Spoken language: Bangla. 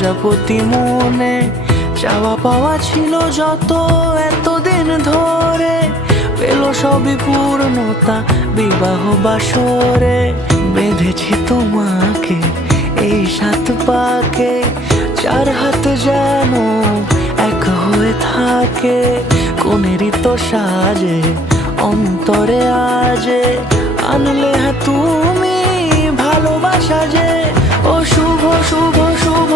প্রজাপতি মনে চাওয়া পাওয়া ছিল যত এতদিন ধরে, পেল সবই পূর্ণতা বিবাহ বাসরে। বেঁধেছি তোমাকে এই 7 পাকে, 4 হাত যেন এক হয়ে থাকে। কোনেরই তো সাজে অন্তরে আজে আনলে হ্যাঁ তুমি ভালোবাসা যে। ও শুভ শুভ শুভ